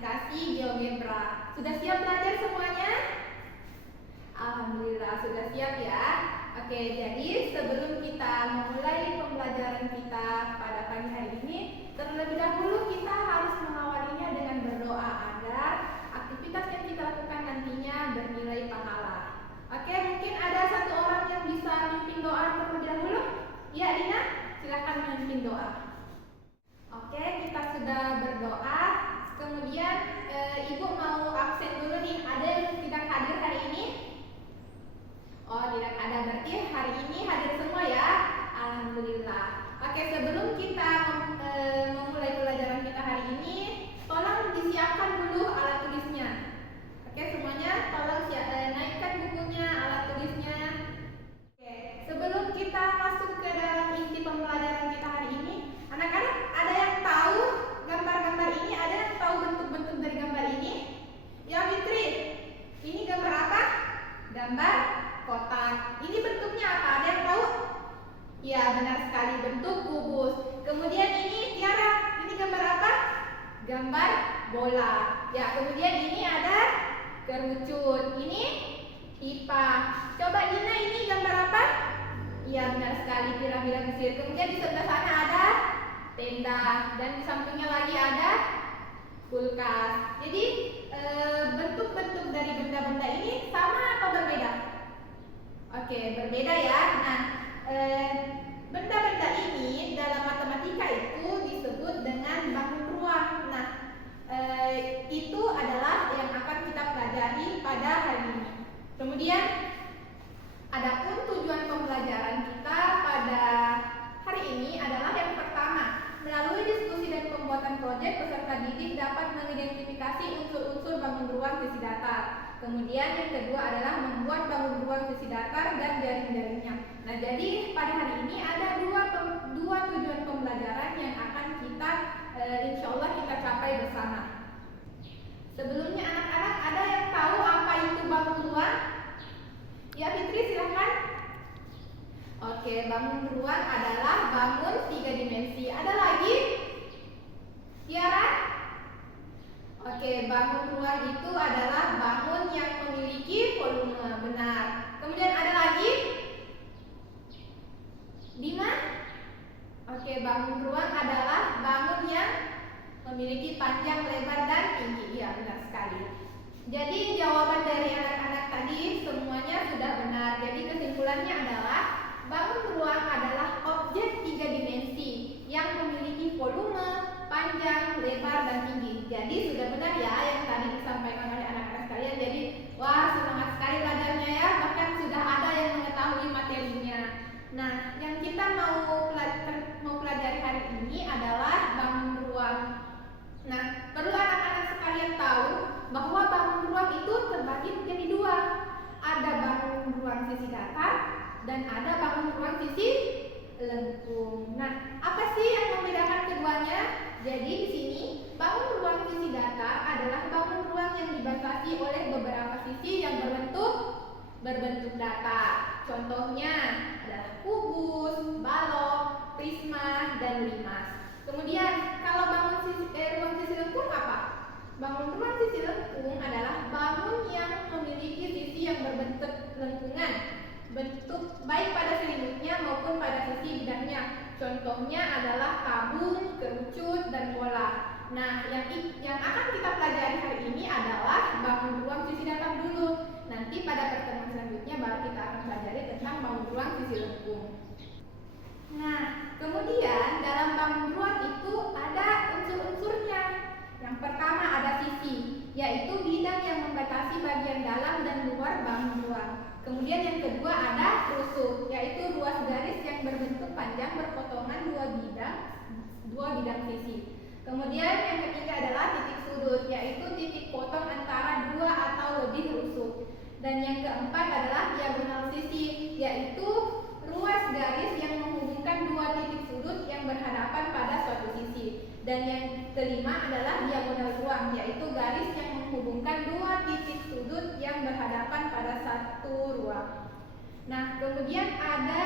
aplikasi GeoGebra. Sudah siap belajar semuanya? Alhamdulillah sudah siap ya. Oke, jadi sebelum kita memulai pembelajaran kita pada pagi hari ini, terlebih dahulu kita harus mengawalinya dengan berdoa agar aktivitas yang kita lakukan nantinya bernilai pahala. Oke, mungkin ada satu orang yang bisa memimpin doa terlebih dahulu. Ya, Dina, silakan memimpin doa. Oke, kita sudah berdoa. Kemudian Ibu mau absen dulu nih. Ada yang tidak hadir hari ini? Oh, tidak ada, berarti hari ini hadir semua ya. Alhamdulillah. Oke, sebelum kita memulai pelajaran kita hari ini, tolong disiapkan dulu alat tulisnya. Oke, semuanya tolong naikkan bukunya, alat tulisnya. Oke, sebelum kita masuk ke dalam inti pembelajaran kita hari ini, anak-anak ada yang tahu gambar-gambar ini? Ada yang tahu bentuk-bentuk dari gambar ini? Ya, Fitri, ini gambar apa? Gambar kotak. Ini bentuknya apa? Ada yang tahu? Ya, benar sekali, bentuk kubus. Kemudian ini Tiara, ini gambar apa? Gambar bola. Ya, kemudian ini ada kerucut. Ini pipa. Coba Dina, ini gambar apa? Iya, benar sekali, piramida Mesir. Kemudian di sebelah sana ada tenda dan di sampingnya lagi ada kulkas. Jadi bentuk-bentuk dari benda-benda ini sama atau berbeda? Oke, berbeda ya. Nah, benda-benda ini dalam matematika itu disebut dengan bangun ruang. Nah, itu adalah yang akan kita pelajari pada hari ini. Kemudian, adapun tujuan pembelajaran kita pada hari ini adalah yang pertama, melalui diskusi dan pembuatan proyek, peserta didik dapat mengidentifikasi unsur-unsur bangun ruang sisi datar. Kemudian yang kedua adalah membuat bangun ruang sisi datar dan jaring-jaringnya. Nah, jadi pada hari ini ada dua tujuan pembelajaran yang akan kita insya Allah kita capai bersama. Sebelumnya anak-anak ada yang tahu apa itu bangun ruang? Ya, Fitri silakan. Oke, bangun ruang adalah bangun 3 dimensi. Ada lagi? Tiara? Oke, bangun ruang itu adalah bangun yang memiliki volume. Benar. Kemudian ada lagi? Bima? Oke, bangun ruang adalah bangun yang memiliki panjang, lebar, dan tinggi. Iya, benar sekali. Jadi jawaban dari anak-anak tadi semuanya sudah benar. Jadi kesimpulannya adalah bangun ruang adalah objek 3 dimensi yang memiliki volume, panjang, lebar, dan tinggi. Jadi sudah benar ya yang tadi disampaikan oleh anak-anak sekalian. Jadi wah, semangat sekali belajarnya ya. Bahkan sudah ada yang mengetahui materinya. Nah, yang kita mau pelajari hari ini adalah bangun ruang. Nah, perlu anak-anak sekalian tahu bahwa bangun ruang itu terbagi menjadi dua. Ada bangun ruang sisi datar dan ada bangun ruang sisi lengkung. Nah, apa sih yang membedakan keduanya? Jadi di sini bangun ruang sisi datar adalah bangun ruang yang dibatasi oleh beberapa sisi yang berbentuk datar. Contohnya adalah kubus, balok, prisma, dan limas. Kemudian kalau bangun ruang sisi lengkung apa? Bangun ruang sisi lengkung adalah bangun yang memiliki sisi yang berbentuk lengkungan, bentuk baik pada selimutnya maupun pada sisi bidangnya. Contohnya adalah tabung, kerucut, dan bola. Nah, yang akan kita pelajari hari ini adalah bangun ruang sisi datar dulu. Nanti pada pertemuan selanjutnya baru kita akan pelajari tentang bangun ruang sisi lengkung. Nah, kemudian dalam bangun ruang itu ada unsur-unsurnya. Yang pertama ada sisi, yaitu bidang yang membatasi bagian dalam dan luar bangun ruang. Kemudian yang kedua ada rusuk, yaitu ruas garis yang berbentuk panjang berpotongan dua bidang sisi. Kemudian yang ketiga adalah titik sudut, yaitu titik potong antara dua atau lebih rusuk. Dan yang keempat adalah diagonal sisi, yaitu ruas garis yang menghubungkan dua titik sudut yang berhadapan pada suatu sisi. Dan yang kelima adalah diagonal ruang, yaitu garis yang menghubungkan dua titik sudut yang berhadapan pada satu ruang. Nah, kemudian ada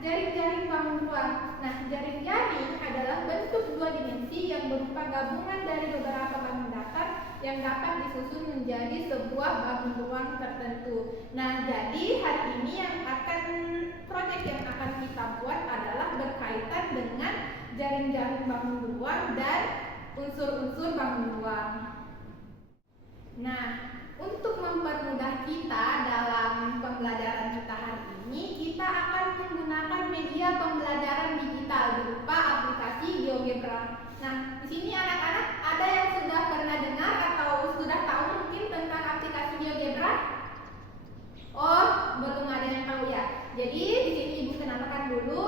jaring-jaring bangun ruang. Nah, jaring-jaring adalah bentuk 2 dimensi yang berupa gabungan dari beberapa bangun datar yang dapat disusun menjadi sebuah bangun ruang tertentu. Nah, jadi hari ini proyek yang akan kita buat adalah berkaitan dengan jaring-jaring bangun ruang dan unsur-unsur bangun ruang. Nah, untuk mempermudah kita dalam pembelajaran kita hari ini, kita akan menggunakan media pembelajaran digital berupa aplikasi GeoGebra. Nah, di sini anak-anak ada yang sudah pernah dengar atau sudah tahu mungkin tentang aplikasi GeoGebra? Oh, belum ada yang tahu ya. Jadi di sini Ibu kenalkan dulu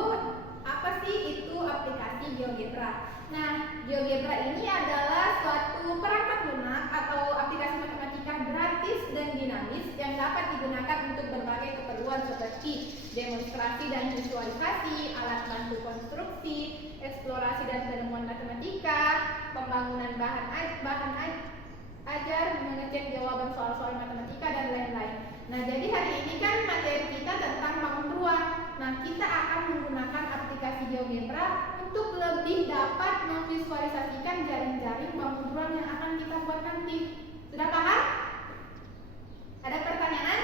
apa sih itu aplikasi GeoGebra. Nah, GeoGebra ini adalah suatu perangkat lunak atau aplikasi matematika gratis dan dinamis yang dapat digunakan untuk berbagai keperluan seperti demonstrasi dan visualisasi, alat bantu konstruksi, eksplorasi dan penemuan matematika, pembangunan bahan ajar, mengecek jawaban soal-soal matematika dan lain-lain. Nah, jadi hari ini kan materi kita tentang bangun ruang. Nah, kita akan menggunakan aplikasi GeoGebra untuk lebih dapat memvisualisasikan jaring-jaring bangun ruang yang akan kita buat nanti. Sudah paham? Ada pertanyaan?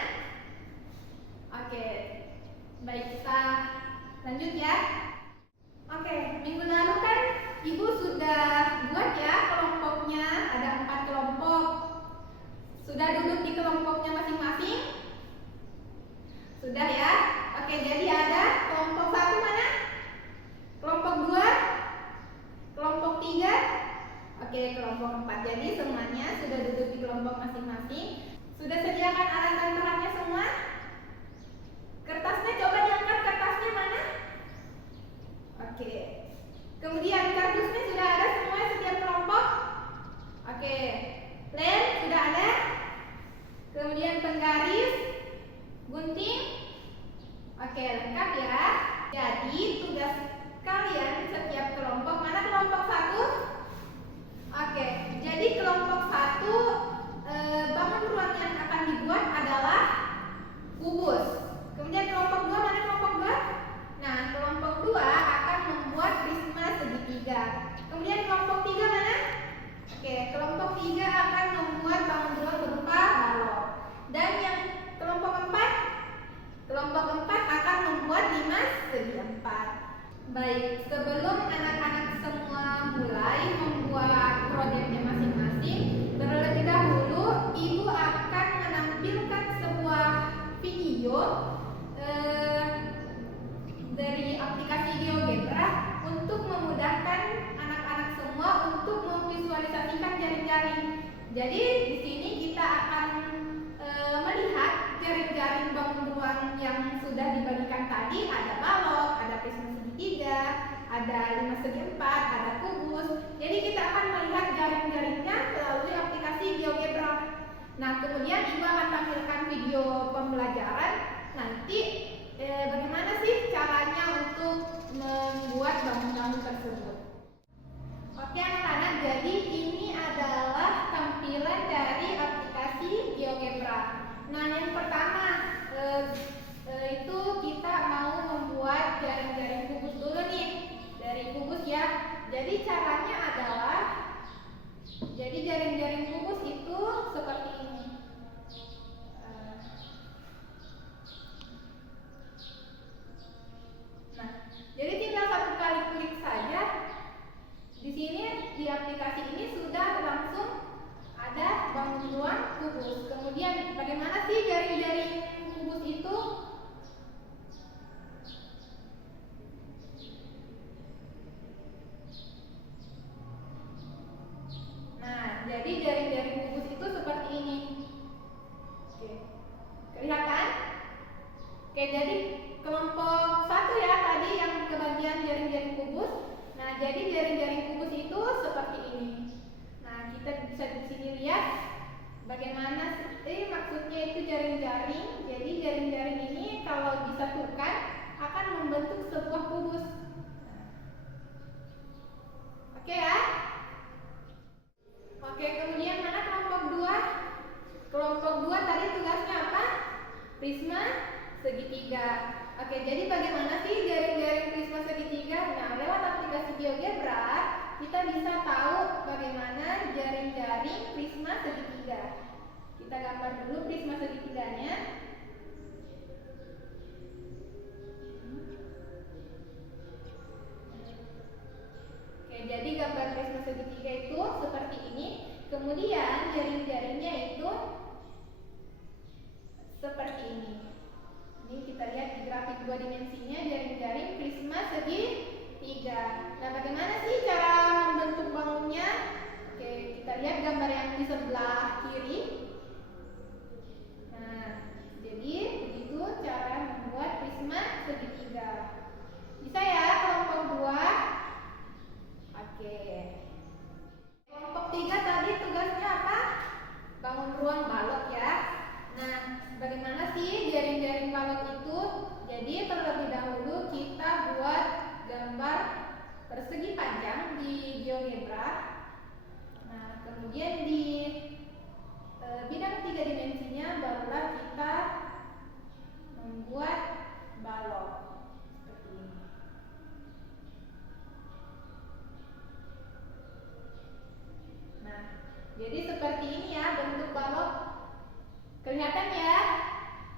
Oke, baik, kita lanjut ya. Oke, minggu lalu kan Ibu sudah buat ya kelompoknya, ada 4 kelompok. Sudah duduk di kelompoknya masing-masing? Sudah ya? Oke, jadi ada kelompok 1 mana? Kelompok 2? Kelompok 3? Oke, kelompok 4. Jadi semuanya sudah duduk di kelompok masing-masing. Sudah sediakan alat dan bahannya semua? Kertasnya coba diangkat, kertasnya mana? Oke. Kemudian kardusnya sudah ada semua setiap kelompok? Oke. Lem sudah ada? Kemudian penggaris, gunting. Oke, lengkap ya. Jadi tugas kalian setiap kelompok, mana kelompok 1? Oke, jadi kelompok 1 bangun ruang yang akan dibuat adalah kubus. Kemudian kelompok 2 mana kelompok 2? Nah, kelompok 2 akan membuat prisma segitiga. Kemudian kelompok 3 mana? Oke, kelompok 3 akan membuat bangun ruang berupa balok. Dan yang kelompok 4? Kelompok 4 akan membuat 5 segi 4. Baik, sebelum anak-anak semua mulai membuat proyeknya masing-masing, terlebih dahulu Ibu akan menampilkan sebuah video dari aplikasi GeoGebra untuk memudahkan anak-anak semua untuk memvisualisasikan jaring-jaring. Jadi di sini kita akan melihat jaring-jaring bangun ruang yang sudah dibagikan tadi. Ada balok, ada prisma segitiga, ada 5 segi 4, ada kubus. Jadi kita akan melihat jaring-jaringnya melalui aplikasi GeoGebra. Nah, kemudian Ibu akan tampilkan video pembelajaran. Nanti bagaimana sih caranya untuk membuat bangun-bangun tersebut. Oke anak-anak, jadi ini adalah tampilan dari aplikasi GeoGebra. Nah, yang pertama itu kita mau membuat jaring-jaring kubus dulu nih. Dari kubus ya. Jadi caranya adalah, jadi jaring-jaring kubus itu seperti ini. Nah, jadi tinggal satu kali klik saja. Di sini di aplikasi ini sudah langsung ada bangun ruang kubus. Kemudian bagaimana sih jaring-jaring kubus itu? Nah, jadi jaring-jaring kubus itu seperti ini. Oke. Kelihatan? Oke, jadi kelompok 1 ya tadi yang kebagian jaring-jaring kubus. Nah, jadi jaring-jaring kubus itu seperti ini. Nah, kita bisa di sini lihat bagaimana maksudnya itu jaring-jaring. Jadi jaring-jaring ini kalau disatukan akan membentuk sebuah kubus. Oke ya? Oke, kemudian mana kelompok 2? Kelompok 2 tadi tugasnya apa? Prisma segitiga. Oke, jadi bagaimana sih jaring-jaring prisma segitiga? Nah, lewat aplikasi GeoGebra kita bisa tahu bagaimana jaring-jaring prisma segitiga. Kita gambar dulu prisma segitiganya. Oke, jadi gambar prisma segitiga itu seperti ini. Kemudian jaring-jaringnya itu seperti ini. Ini kita lihat di grafik 2 dimensinya jaring-jaring prisma segitiga. Nah, bagaimana sih cara membentuk bangunnya? Oke, kita lihat gambar yang di sebelah kiri. Nah, jadi begitu cara membuat prisma segitiga. Bisa ya kelompok 2? Oke. Kelompok 3 tadi tugasnya apa? Bangun ruang balok ya. Nah, bagaimana sih jaring-jaring balok itu? Jadi terlebih dahulu kita buat gambar persegi panjang di GeoGebra. Nah, kemudian di bidang 3 dimensinya barulah kita membuat balok seperti ini. Nah, jadi seperti ini ya bentuk balok. Kelihatan ya?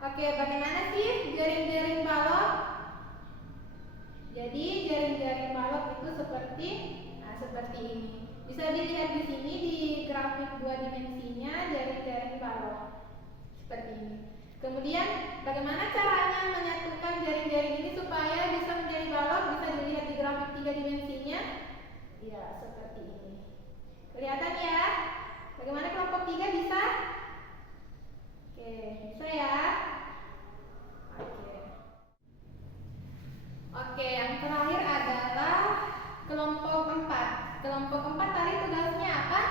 Oke, bagaimana sih jaring-jaring balok? Jadi jaring-jaring balok itu seperti ini. Bisa dilihat di sini di grafik 2 dimensinya jaring-jaring balok seperti ini. Kemudian bagaimana caranya menyatukan jaring-jaring ini supaya bisa menjadi balok? Bisa dilihat di grafik 3 dimensinya. Ya, seperti ini. Kelihatan ya? Bagaimana kelompok 3 bisa? Oke, bisa ya? Oke, yang terakhir adalah kelompok 4. Kelompok 4 tadi tugasnya apa?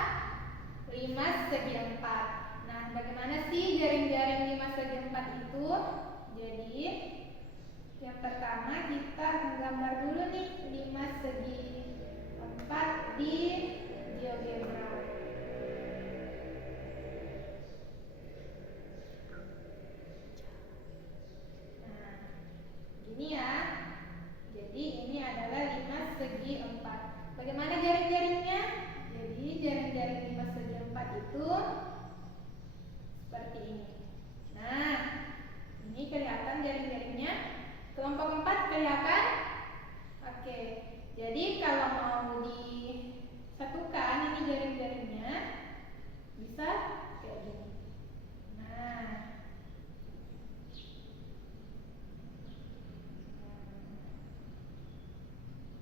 5 segi 4. Nah, bagaimana sih jaring-jaring 5 segi 4 itu? Jadi, yang pertama kita menggambar dulu nih 5 segi 4 di GeoGebra. Nah, gini ya. Jadi ini adalah 5 segi 4. Bagaimana jaring-jaringnya? Jadi jaring-jaring 5 segi 4 itu seperti ini. Nah, ini kelihatan jaring-jaringnya. Kelompok 4 kelihatan? Oke. Jadi kalau mau disatukan ini jaring-jaringnya bisa kayak gini. Nah,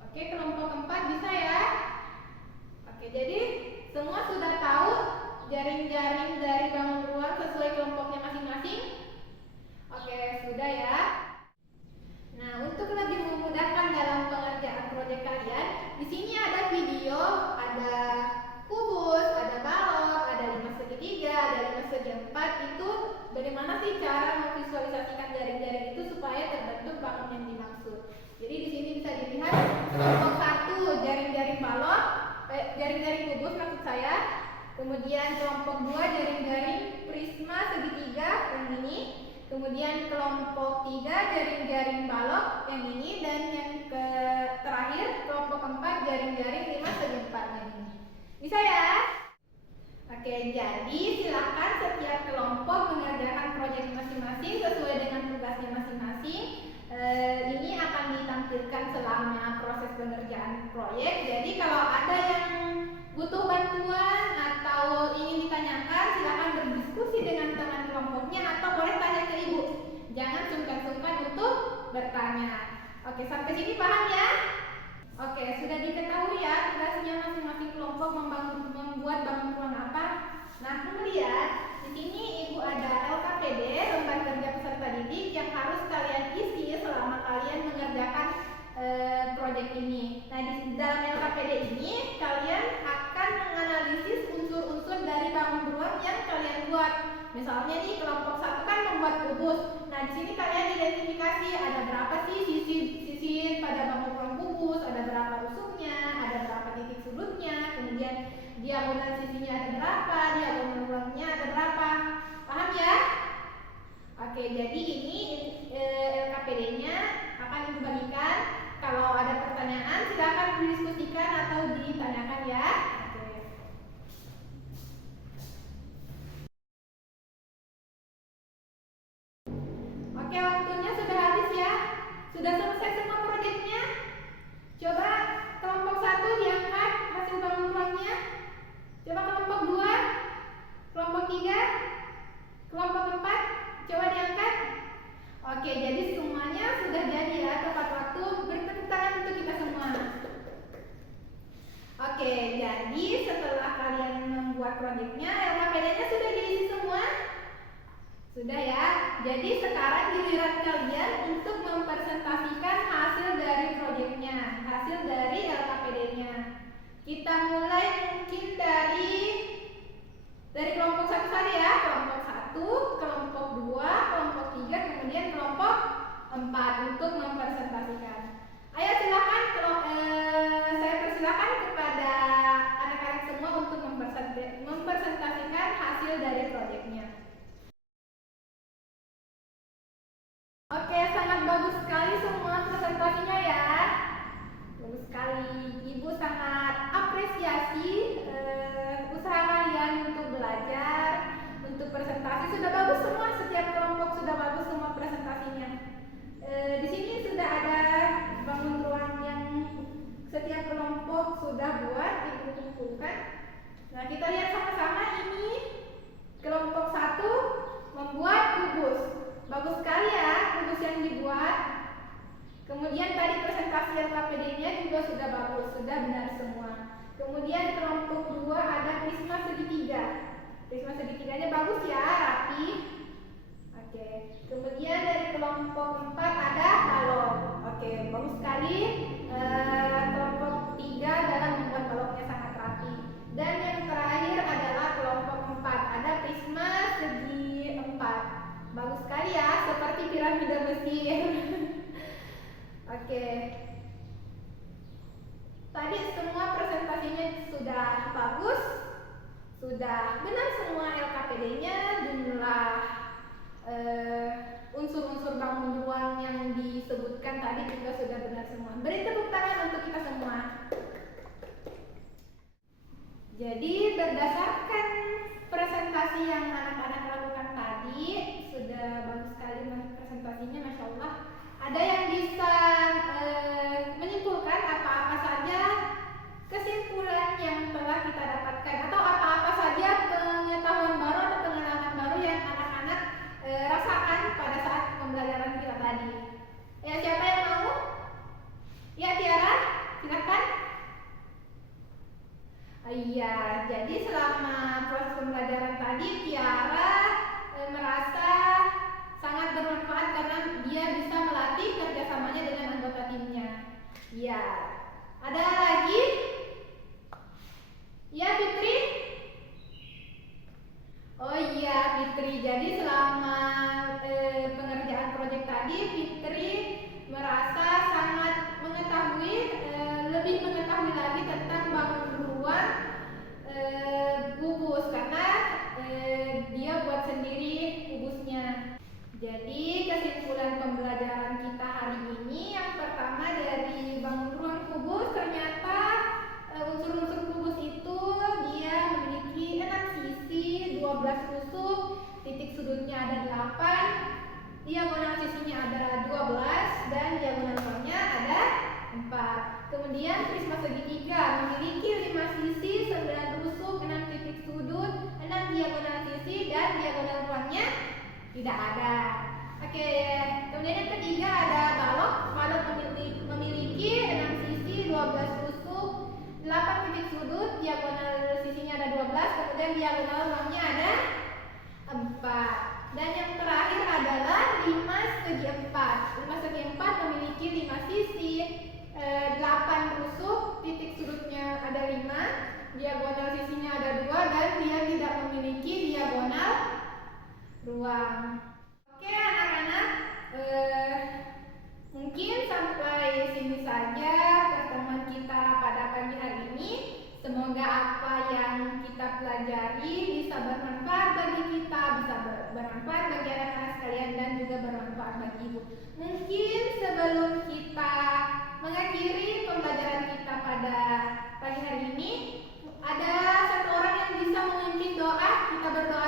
oke, kelompok 4 bisa ya? Oke, jadi semua sudah tahu jaring-jaring dari bangun ruang sesuai kelompoknya masing-masing? Oke, sudah ya. Nah, untuk lebih memudahkan dalam pengerjaan proyek kalian, di sini ada video, ada kubus, ada balok, ada 5 segitiga, ada 5 segi 4. Itu bagaimana sih cara memvisualisasikan jaring-jaring itu supaya terbentuk bangun yang dimaksud. Jadi di sini bisa dilihat kelompok 1 jaring-jaring balok, jaring-jaring kubus maksud saya. Kemudian kelompok 2 jaring-jaring prisma segitiga yang ini. Kemudian kelompok 3 jaring-jaring balok yang ini, dan yang terakhir kelompok 4 jaring-jaring 5 segi 4 yang ini. Bisa ya? Oke, jadi silakan setiap kelompok mengerjakan proyek masing-masing sesuai dengan tugasnya masing-masing. Ini akan ditampilkan selama proses pengerjaan proyek. Jadi kalau ada yang butuh bantuan atau ingin ditanyakan, silakan berdiskusi dengan teman kelompoknya atau boleh tanya ke ibu. Jangan sungkan-sungkan untuk bertanya. Oke, sampai sini paham ya? Oke, sudah diketahui ya tugasnya masing-masing kelompok membuat bangun ruang apa. Nah, kemudian di sini ibu ada LKPD, lembar kerja peserta didik, yang harus kalian isi selama kalian mengerjakan proyek ini. Nah, di dalam LKPD ini kalian akan menganalisis unsur-unsur dari bangun ruang yang kalian buat. Misalnya nih kelompok 1 kan membuat kubus. Nah, di sini kalian identifikasi ada berapa sih sisi pada bangun ruang kubus, ada berapa rusuknya, ada berapa titik sudutnya, kemudian diagonal sisinya ada berapa, diagonal ruangnya ada berapa. Paham ya? Oke, jadi ini LKPD-nya akan dibagikan. Kalau ada pertanyaan silakan didiskusikan atau ditanyakan ya. Oke. Sudah ya. Jadi sekarang giliran kalian untuk mempresentasikan hasil dari proyeknya, hasil dari LKPD-nya. Kita mulai mungkin dari kelompok 1 saja ya, kelompok 1, kelompok 2, kelompok 3, kemudian kelompok 4 untuk mempresentasikan. Ayo silakan, saya persilakan kepada anak-anak semua untuk mempresentasikan hasil dari proyeknya. Oke, sangat bagus sekali semua presentasinya ya. Bagus sekali. Ibu sangat apresiasi usaha kalian untuk belajar, untuk presentasi. Sudah bagus semua, setiap kelompok sudah bagus semua presentasinya. Di sini sudah ada bangun ruang yang setiap kelompok sudah buat, ibu kumpulkan. Nah, kita lihat sama-sama ini kelompok 1 membuat kubus. Bagus sekali ya kubus yang dibuat. Kemudian tadi presentasi LKPD-nya juga sudah bagus, sudah benar semua. Kemudian kelompok 2 ada prisma segitiga. Prisma segitiganya bagus ya, rapi. Oke. Kemudian dari kelompok 4 ada balok. Oke, bagus sekali. Kelompok 3 adalah membuat baloknya sangat rapi. Dan yang terakhir adalah kelompok 4 ada prisma segi 4. Bagus sekali ya, seperti piramida Mesir. Oke. Tadi semua presentasinya sudah bagus, sudah benar semua LKPD-nya, jumlah unsur-unsur bangun ruang yang disebutkan tadi juga sudah benar semua. Beri tepuk tangan untuk kita semua. Jadi berdasarkan presentasi yang anak-anak lakukan tadi, sudah bagus sekali presentasinya, Masya Allah. Ada yang bisa menyimpulkan apa-apa saja kesimpulan yang telah kita dapatkan, atau apa-apa saja pengetahuan baru atau pengalaman baru yang anak-anak rasakan pada saat pembelajaran kita tadi. Ya, siapa yang mau? Ya, Tiara, silakan. Iya, jadi selama proses pembelajaran tadi Tiara merasa sangat bermanfaat karena dia bisa melatih kerjasamanya dengan anggota timnya. Iya, ada lagi? Ya, Fitri? Oh iya, Fitri. Jadi selama pengerjaan proyek tadi Fitri merasa sangat mengetahui, lebih mengetahui lagi tentang bangun ruang kubus karena dia buat sendiri kubusnya. Jadi kesimpulan pembelajaran kita hari ini yang pertama dari bangun ruang kubus, ternyata unsur-unsur kubus itu dia memiliki 6 sisi, 12 tusuk, titik sudutnya ada 8, diagonal sisinya ada 12 dan diagonal ruangnya ada 4. Kemudian prisma segitiga memiliki 5 sisi, 9 tusuk, 6 titik sudut, 6 diagonal sisi dan diagonal ruangnya tidak ada. Oke, kemudian yang ketiga ada balok. Balok memiliki 6 sisi, 12 tusuk, 8 titik sudut, diagonal sisinya ada 12, kemudian diagonal ruangnya ada 4. Dan yang terakhir adalah 5 segi 4. 5 segi 4 memiliki 5 sisi, 8 tusuk, titik sudutnya ada 5, diagonal sisinya ada 2, dan dia tidak memiliki diagonal ruang. Oke anak-anak, mungkin sampai sini saja pertemuan kita pada pagi hari ini. Semoga apa yang kita pelajari bisa bermanfaat bagi kita, bisa bermanfaat bagi anak-anak sekalian, dan juga bermanfaat bagi ibu. Mungkin sebelum kita mengakhiri pembelajaran kita pada pagi hari ini, ada satu orang yang bisa memimpin doa. Kita berdoa